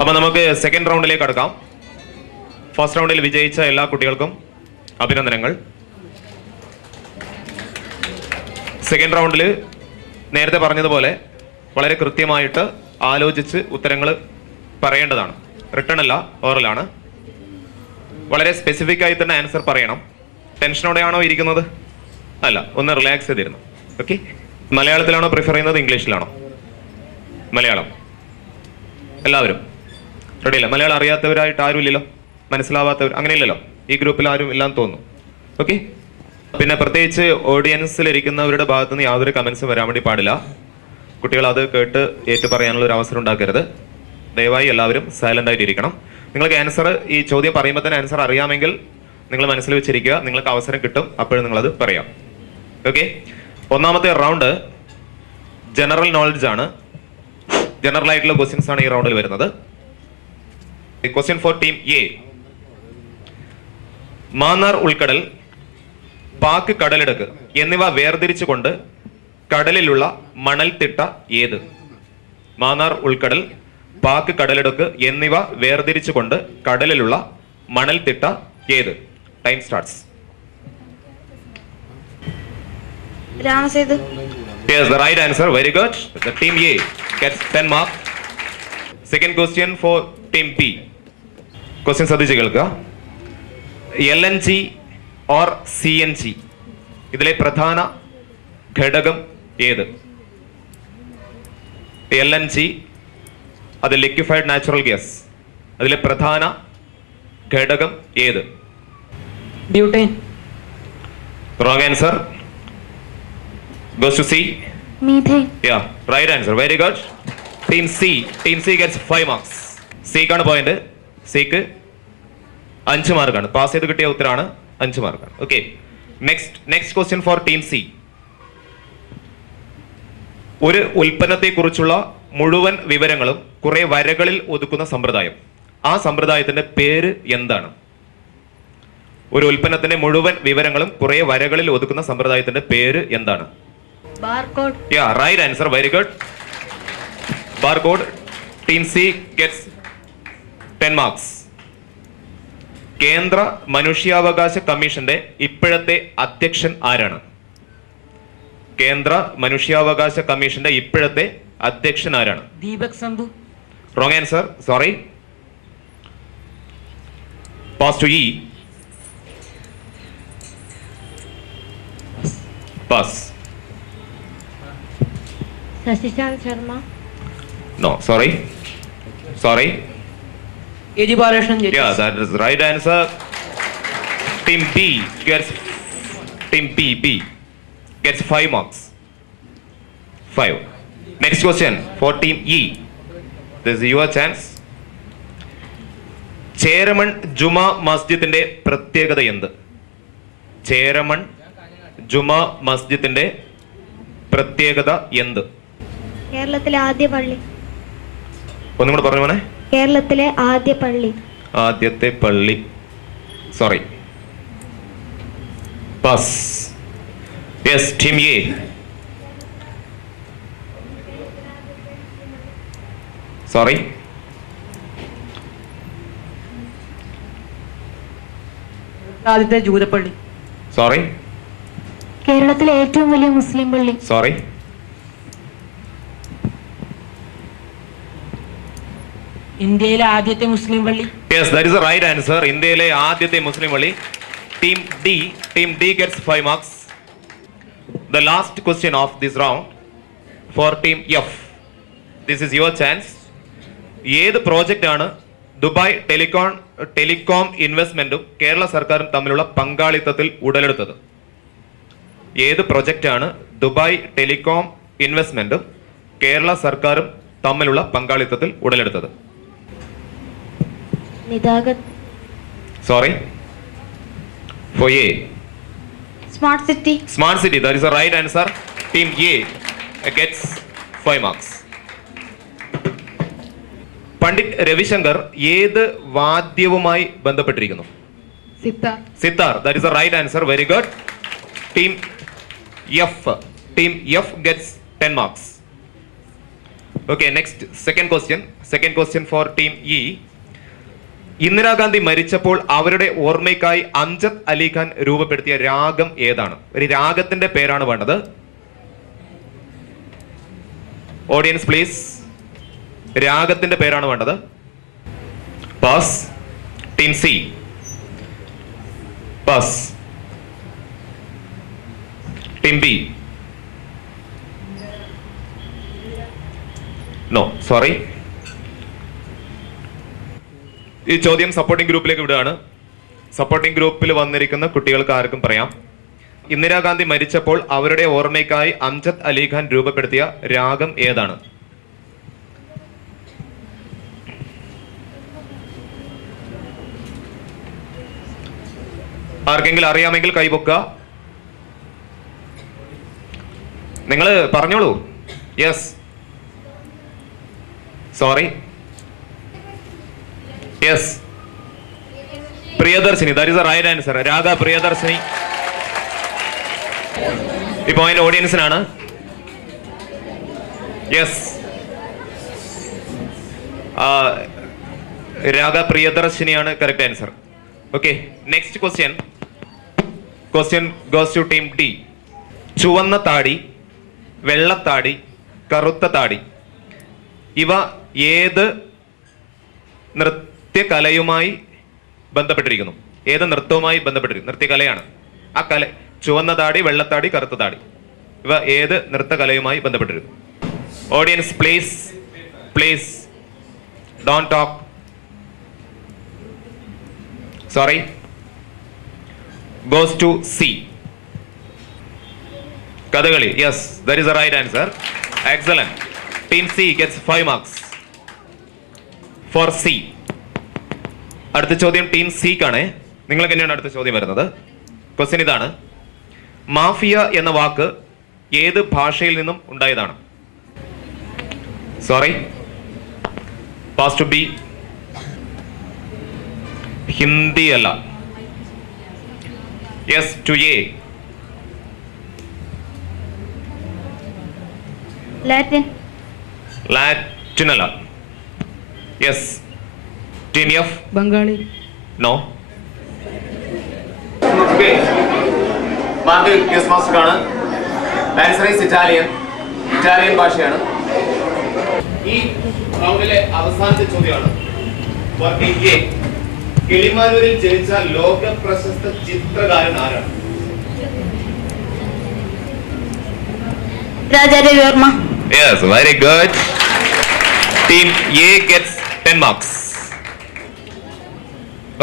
അപ്പോൾ നമുക്ക് സെക്കൻഡ് റൗണ്ടിലേക്ക് കടക്കാം. ഫസ്റ്റ് റൗണ്ടിൽ വിജയിച്ച എല്ലാ കുട്ടികൾക്കും അഭിനന്ദനങ്ങൾ. സെക്കൻഡ് റൗണ്ടിൽ നേരത്തെ പറഞ്ഞതുപോലെ വളരെ കൃത്യമായിട്ട് ആലോചിച്ച് ഉത്തരങ്ങൾ പറയേണ്ടതാണ്. റിട്ടൺ അല്ല, ഓറലാണ്. വളരെ സ്പെസിഫിക് ആയി തന്നെ ആൻസർ പറയണം. ടെൻഷനോടെയാണോ ഇരിക്കുന്നത്? അല്ല, ഒന്ന് റിലാക്സ് ചെയ്തിരുന്നു. ഓക്കെ. മലയാളത്തിലാണോ പ്രിഫർ ചെയ്യുന്നത്, ഇംഗ്ലീഷിലാണോ? മലയാളം. എല്ലാവരും റെഡിയല്ല? മലയാളം അറിയാത്തവരായിട്ട് ആരും ഇല്ലല്ലോ, മനസ്സിലാവാത്തവർ അങ്ങനെയില്ലല്ലോ ഈ ഗ്രൂപ്പിൽ ആരും ഇല്ലാന്ന് തോന്നുന്നു. ഓക്കെ. പിന്നെ പ്രത്യേകിച്ച് ഓഡിയൻസിലിരിക്കുന്നവരുടെ ഭാഗത്തുനിന്ന് യാതൊരു കമന്റ്സും വരാൻ വേണ്ടി പാടില്ല. കുട്ടികൾ അത് കേട്ട് ഏറ്റു പറയാനുള്ള ഒരു അവസരം ഉണ്ടാക്കരുത്. ദയവായി എല്ലാവരും സൈലന്റ് ആയിട്ടിരിക്കണം. നിങ്ങൾക്ക് ആൻസർ, ഈ ചോദ്യം പറയുമ്പോൾ തന്നെ ആൻസർ അറിയാമെങ്കിൽ നിങ്ങൾ മനസ്സിൽ വെച്ചിരിക്കുക. നിങ്ങൾക്ക് അവസരം കിട്ടും, അപ്പോഴും നിങ്ങളത് പറയാം. ഓക്കെ. ഒന്നാമത്തെ റൗണ്ട് ജനറൽ നോളജ് ആണ്. ജനറൽ ആയിട്ടുള്ള ക്വസ്റ്റ്യൻസ് ആണ് ഈ റൗണ്ടിൽ വരുന്നത്. Question for team A. Mannar ഉൾക്കടൽ, പാക് കടലിടുക്ക് എന്നിവ വേർതിരിച്ചുകൊണ്ട് കടലിലുള്ള മണൽത്തിട്ട ഏത്? മാന്നാർ ഉൾക്കടൽ, പാക് കടലിടുക്ക് എന്നിവ വേർതിരിച്ചുകൊണ്ട് കടലിലുള്ള മണൽത്തിട്ട ഏത്? Time starts. Ram Setu. Yes, the right answer. Very good. The team A gets 10 marks. Second question for team B. Question ശ്രദ്ധിച്ച് കേൾക്കുക. LNG or CNG ഇതിലെ പ്രധാന ഘടകം ഏത്? LNG അത് ലിക്വിഫൈഡ് നാച്ചുറൽ ഗ്യാസ്. അതിലെ പ്രധാന ഘടകം ഏത്? Butane. Wrong answer. Goes to C. Methane. Yeah, right answer. Very good. Team C. Team C gets 5 marks. C കാണ് പോയിന്റ്. സിക്ക് 5 മാർക്കാണ്. പാസ് ചെയ്ത് കിട്ടിയ ഉത്തരമാണ് 5 മാർക്കാണ്. Okay. Next question for team C. ഒരു ഉൽപ്പന്നത്തെ കുറിച്ചുള്ള മുഴുവൻ വിവരങ്ങളും കുറെ വരകളിൽ ഒതുക്കുന്ന സമ്പ്രദായം. ആ സമ്പ്രദായത്തിന്റെ പേര് എന്താണ്? ഒരു ഉൽപ്പന്നത്തിന്റെ മുഴുവൻ വിവരങ്ങളും കുറെ വരകളിൽ ഒതുക്കുന്ന സമ്പ്രദായത്തിന്റെ പേര് എന്താണ്? Barcode. Yeah, right answer. Very good. Barcode. Team C gets 10 marks. കേന്ദ്ര മനുഷ്യാവകാശ കമ്മീഷന്റെ ഇപ്പോഴത്തെ അധ്യക്ഷൻ ആരാണ്? കേന്ദ്ര മനുഷ്യാവകാശ കമ്മീഷന്റെ ഇപ്പോഴത്തെ അധ്യക്ഷൻ ആരാണ്? Deepak Sandhu. Wrong answer. Sorry. Pass to E. Pass. Sashishan Sharma. No, sorry. A.G. Balakrishnan. Yeah, that is the right answer. Team B gets 5 marks. 5. Next question for Team E. This is your chance. ചേരമൺ ജുമാ മസ്ജിദിന്റെ പ്രത്യേകത എന്ത്? ചേരമൺ ജുമാ മസ്ജിദിന്റെ പ്രത്യേകത എന്ത്? കേരളത്തിലെ ആദ്യ പള്ളി. ഒന്നും കൂടെ പറഞ്ഞു മോനെ. കേരളത്തിലെ ആദ്യ പള്ളി. ആദ്യത്തെ പള്ളി. Sorry. Pass. Yes, team A. Sorry. ആദ്യത്തെ ജൂതപ്പള്ളി. സോറി. കേരളത്തിലെ ഏറ്റവും വലിയ മുസ്ലിം പള്ളി. സോറി. ഇന്ത്യയിലെ ആദ്യത്തെ മുസ്ലിം പള്ളി. Yes, that is the right answer. ഇന്ത്യയിലെ ആദ്യത്തെ മുസ്ലിം പള്ളി. Team D gets 5 marks. The last question of this round for Team F. This is your chance. ഏത് പ്രോജക്റ്റ് ആണ് ദുബായ് ടെലികോം ഇൻവെസ്റ്റ്മെന്റും കേരള സർക്കാരും തമ്മിലുള്ള പങ്കാളിത്തത്തിൽ ഉടലെടുത്തത്? ഏത് പ്രോജക്റ്റ് ആണ് ദുബായ് ടെലികോം ഇൻവെസ്റ്റ്മെന്റും കേരള സർക്കാരും തമ്മിലുള്ള പങ്കാളിത്തത്തിൽ ഉടലെടുത്തത്? Sorry. For A. Smart City. Smart City. That is the right answer. Team A gets 5 marks. Pandit Ravishankar ഏത് വാദ്യവുമായി ബന്ധപ്പെട്ടിരിക്കുന്നു? Sitar. That is the right answer. Very good. Team F gets 10 marks. Okay, next, second question. Second question for team E. Indira Gandhi മരിച്ചപ്പോൾ അവരുടെ ഓർമ്മയ്ക്കായി അംജദ് അലി ഖാൻ രൂപപ്പെടുത്തിയ രാഗം ഏതാണ്? ഒരു രാഗത്തിന്റെ പേരാണ് വേണ്ടത്. Audience please. രാഗത്തിന്റെ പേരാണ് വേണ്ടത്. Pass. Team C. Pass. Team B. No, sorry. ഈ ചോദ്യം സപ്പോർട്ടിംഗ് ഗ്രൂപ്പിലേക്ക് വിടുകയാണ്. സപ്പോർട്ടിംഗ് ഗ്രൂപ്പിൽ വന്നിരിക്കുന്ന കുട്ടികൾക്ക് ആർക്കും പറയാം. ഇന്ദിരാഗാന്ധി മരിച്ചപ്പോൾ അവരുടെ ഓർമ്മയ്ക്കായി അംജദ് അലി ഖാൻ രൂപപ്പെടുത്തിയ രാഗം ഏതാണ്? ആർക്കെങ്കിലും അറിയാമെങ്കിൽ കൈപൊക്കുക. നിങ്ങൾ പറഞ്ഞോളൂ. Yes, sorry. Yes, Priyadarshini. That is the right answer. Raga Priyadarshini. ഈ പോയിന്റ് ഓഡിയൻസിനാണ്. യെസ്, രാഗ പ്രിയദർശിനിയാണ് correct answer. Okay, next question. Question goes to team D. ചുവന്ന താടി, വെള്ളത്താടി, കറുത്ത താടി, ഇവ ഏത് നൃത്യകലയുമായി ബന്ധപ്പെട്ടിരിക്കുന്നു? ഏത് നൃത്തവുമായി ബന്ധപ്പെട്ടിരിക്കുന്നു? നൃത്യകലയാണ്. ആ കല, ചുവന്ന താടി, വെള്ളത്താടി, കറുത്ത താടി, ഇവ ഏത് നൃത്തകലയുമായി ബന്ധപ്പെട്ടിരിക്കുന്നു? Audience please, please don't talk. Sorry. Goes to C. Kathakali. Yes, that is the right answer. Excellent. Team C gets 5 marks for C. അടുത്ത ചോദ്യം ടീം സിക്കാണ്. നിങ്ങൾക്ക് തന്നെയാണ് അടുത്ത ചോദ്യം വരുന്നത്. ക്വസ്റ്റ്യൻ ഇതാണ്. മാഫിയ എന്ന വാക്ക് ഏത് ഭാഷയിൽ നിന്നും ഉണ്ടായതാണ്? Sorry. Pass to B. Hindi അല്ല. Yes to A. Latin. Latin അല്ല. Yes. Team F. Bengali. No. Okay, mark yes master ആണ്. Answer is Italian. ഇറ്റാലിയൻ ഭാഷയാണ്. ഈ റൗണ്ടിലെ അവസാനത്തെ ചോദ്യമാണ്. Working A. കിളിമാനൂരിൽ ജനിച്ച ലോക പ്രശസ്ത ചിത്രകാരൻ ആരാണ്? Raja Ravi Varma. Yes, very good. Team A gets 10 marks.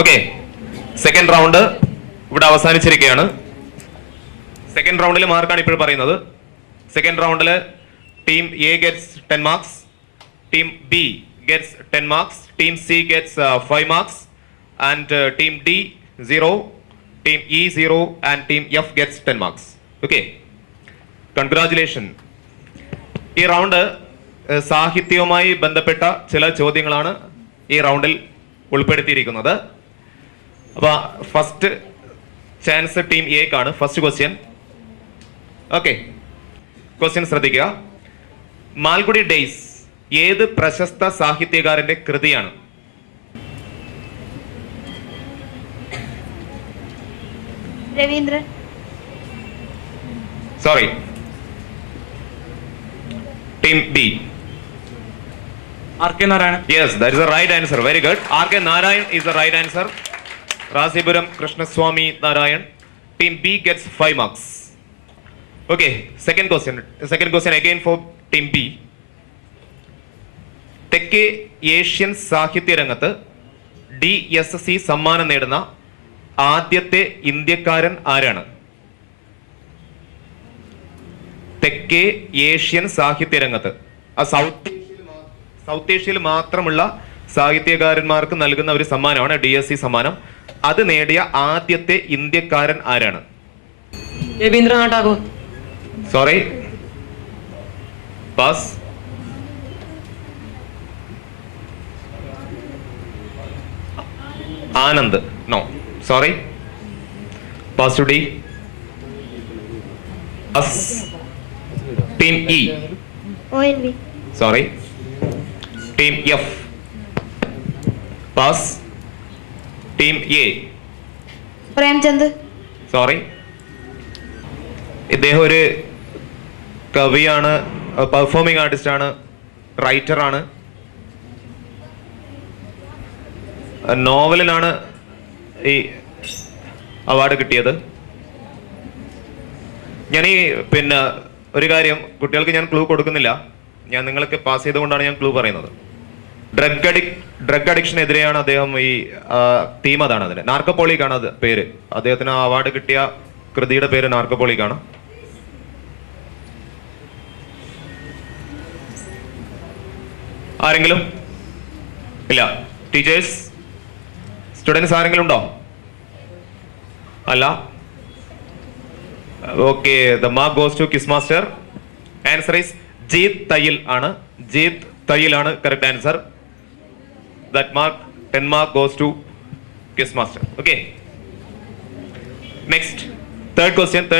Okay, second round ഇവിടെ അവസാനിച്ചിരിക്കുകയാണ്. സെക്കൻഡ് റൗണ്ടിലെ മാർക്കാണ് ഇപ്പോൾ പറയുന്നത്. സെക്കൻഡ് റൗണ്ടിൽ team A gets 10 marks, team B gets 10 marks, team C gets 5 marks, and team D 0, team E 0, and team F gets 10 marks. Okay, congratulation. ഈ round സാഹിത്യവുമായി ബന്ധപ്പെട്ട ചില ചോദ്യങ്ങളാണ് ഈ റൗണ്ടിൽ ഉൾപ്പെടുത്തിയിരിക്കുന്നത്. അപ്പോൾ ഫസ്റ്റ് ചാൻസ് ടീം എക്കാണ്. First question. ഓക്കെ, ക്വസ്റ്റ്യൻ ശ്രദ്ധിക്കുക. മാൽഗുഡി ഡേയ്സ് ഏത് പ്രശസ്ത സാഹിത്യകാരന്റെ കൃതിയാണ്? Raveendran. Sorry, team B. R K Narayanan. Yes, that is the right answer. Very good. R.K. Narayan is the right answer. Rasipuram Krishnaswamy Narayan. Team B gets 5 marks. Okay, second question. Second question again for Team B. തെക്കേ Asian സാഹിത്യ രംഗത്ത് DSC സമ്മാനം നേടുന്ന ആദ്യത്തെ ഇന്ത്യക്കാരൻ ആരാണ്? തെക്കേ Asian സാഹിത്യ രംഗത്ത്, ആ സൗത്ത് ഏഷ്യയിൽ മാത്രമുള്ള സാഹിത്യകാരന്മാർക്ക് നൽകുന്ന ഒരു സമ്മാനമാണ് DSC സമ്മാനം. അത് നേടിയ ആദ്യത്തെ ഇന്ത്യക്കാരൻ ആരാണ്? Rabindranath Tagore. Sorry, pass. Anand. No, sorry. Pass to D. Team E. ONV. Sorry. Team F pass. Team A Premchand. Sorry, ഇദ്ദേഹം ഒരു കവിയാണ്, പെർഫോമിംഗ് ആർട്ടിസ്റ്റ് ആണ്, റൈറ്ററാണ്, നോവലിനാണ് ഈ അവാർഡ് കിട്ടിയത്. ഞാൻ പിന്നെ ഒരു കാര്യം കുട്ടികൾക്ക് ഞാൻ ക്ലൂ കൊടുക്കുന്നില്ല, ഞാൻ നിങ്ങൾക്ക് പാസ് ചെയ്തുകൊണ്ടാണ് ഞാൻ ക്ലൂ പറയുന്നത്. ഡ്രഗ് അഡിക്ഷനെതിരെയാണ് അദ്ദേഹം ഈ തീം, അതാണ് അതിന്. നാർക്കോപോളിക്കാണ് അത് പേര്. അദ്ദേഹത്തിന് അവാർഡ് കിട്ടിയ കൃതിയുടെ പേര് നാർക്കോപോളിക്കാണ്. ആരെങ്കിലും ഇല്ല? ടീച്ചേഴ്സ്, സ്റ്റുഡൻസ് ആരെങ്കിലും ഉണ്ടോ? അല്ല. Okay, the mark goes to quiz master. Answer is Jeet Thayyil ആണ്. ജീത് തയ്യിൽ ആണ് correct answer. That mark 10 mark goes to quiz master. Okay, next third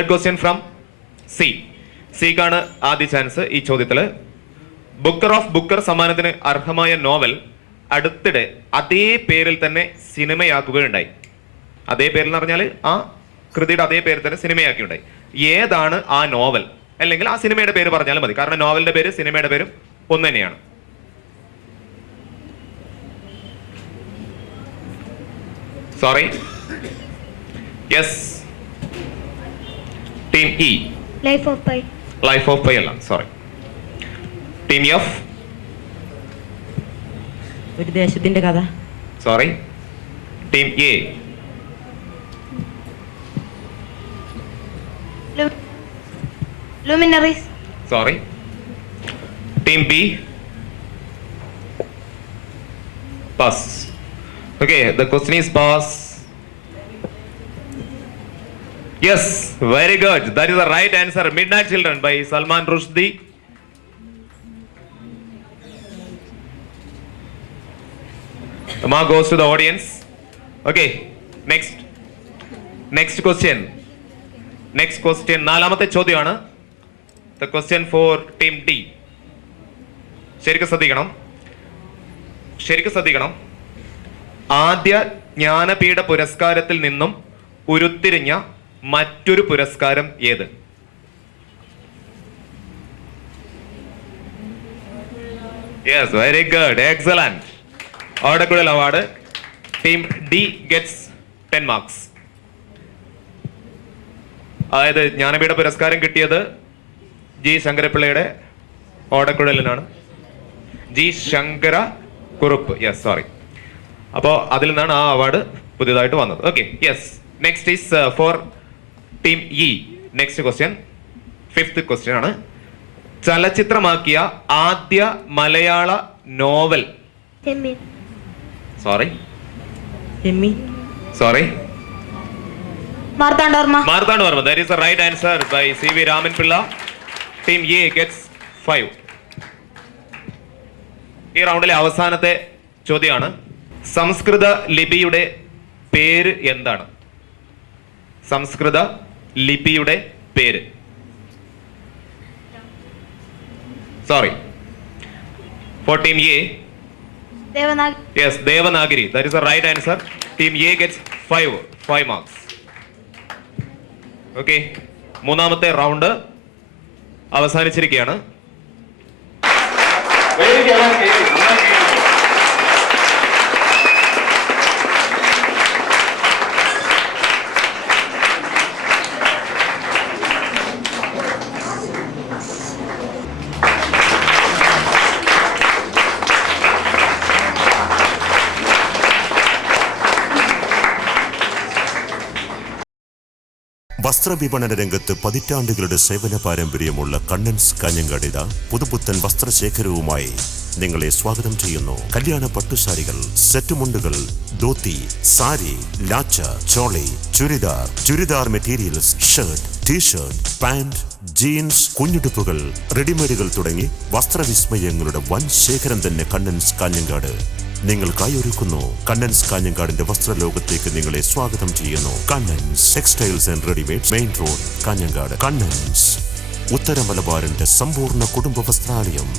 question from C. സിക്കാണ് ആദ്യ ചാൻസ് ഈ ചോദ്യത്തില്. ബുക്കർ ഓഫ് ബുക്കർ സമ്മാനത്തിന് അർഹമായ നോവൽ അടുത്തിടെ അതേ പേരിൽ തന്നെ സിനിമയാക്കുകയുണ്ടായി. അതേ പേരിൽ എന്ന് പറഞ്ഞാൽ ആ കൃതിയുടെ അതേ പേരിൽ തന്നെ സിനിമയാക്കിയുണ്ടായി. ഏതാണ് ആ നോവൽ? അല്ലെങ്കിൽ ആ സിനിമയുടെ പേര് പറഞ്ഞാലും മതി, കാരണം നോവലിന്റെ പേര് സിനിമയുടെ പേരും ഒന്ന് തന്നെയാണ്. Sorry, yes, team E. Life of Pi. Life of Pi അല്ല, സോറി. Team F. ഒരു ദേശത്തിന്റെ കഥ. Sorry. Team A. Luminaries. Sorry. Team B. Pass. Okay, the question is pass. Yes, very good. That is the right answer. Midnight Children by Salman Rushdie. The mark goes to the audience. Okay, next question. നാലാമത്തെ ചോദ്യമാണ്. The question for team D. ശരിക്കും ശ്രദ്ധിക്കണം. ആദ്യ ജ്ഞാനപീഠ പുരസ്കാരത്തിൽ നിന്നും ഉരുത്തിരിഞ്ഞ മറ്റൊരു പുരസ്കാരം ഏത്? Yes, very good, excellent. Odakkuzhal award. Team D gets 10 marks. അതായത് ജ്ഞാനപീഠ പുരസ്കാരം കിട്ടിയത് ജി ശങ്കരപ്പിള്ളയുടെ ഓടക്കുഴലിനാണ്. G Sankara Kurup, yes, sorry. അപ്പോൾ അതിൽ നിന്നാണ് ആ അവാർഡ് പുതിയതായിട്ട് വന്നത്. Okay, yes. Next is four team E. Next question, 5th question ആണ്. ചലച്ചിത്രമാക്കിയ ആദ്യ Malayala novel. Sorry. Marthandavarma. That is the right answer by CV Raman Pillai. Team A gets 5. ഈ റൗണ്ടിലെ അവസാനത്തെ ചോദ്യമാണ്. സംസ്കൃത ലിപിയുടെ പേര് എന്താണ്? സംസ്കൃത ലിപിയുടെ പേര്. Sorry. For team A. Yes, Devanagari. That is the right answer. Team A gets 5 marks. Okay, മൂന്നാമത്തെ റൗണ്ട് അവസാനിച്ചിരിക്കുകയാണ്. വസ്ത്രവിപണന രംഗത്ത് പതിറ്റാണ്ടുകളുടെ സേവന പാരമ്പര്യമുള്ള കണ്ണൻസ് കാഞ്ഞങ്ങാടിത പുതുപുത്തൻ വസ്ത്രശേഖരവുമായി നിങ്ങളെ സ്വാഗതം ചെയ്യുന്നു. കല്യാണ പട്ടുസാരികൾ, സെറ്റുമുണ്ടുകൾ, dhoti, sari, lacha, choli, churidar materials, shirt, T shirt, pant, jeans, കുഞ്ഞുടുപ്പുകൾ, റെഡിമെയ്ഡുകൾ തുടങ്ങി വസ്ത്രവിസ്മയങ്ങളുടെ വൻ ശേഖരം തന്നെ കണ്ണൻസ് കാഞ്ഞങ്ങാട് നിങ്ങൾക്കായി ഒരുക്കുന്നു. കണ്ണൻസ് കാഞ്ഞങ്ങാടിന്റെ വസ്ത്രലോകത്തേക്ക് നിങ്ങളെ സ്വാഗതം ചെയ്യുന്നു. Kannan's textiles and readymade, main road, Kanhangad. Kannan's, ഉത്തര മലബാറിന്റെ സമ്പൂർണ്ണ കുടുംബ വസ്ത്രാലയം.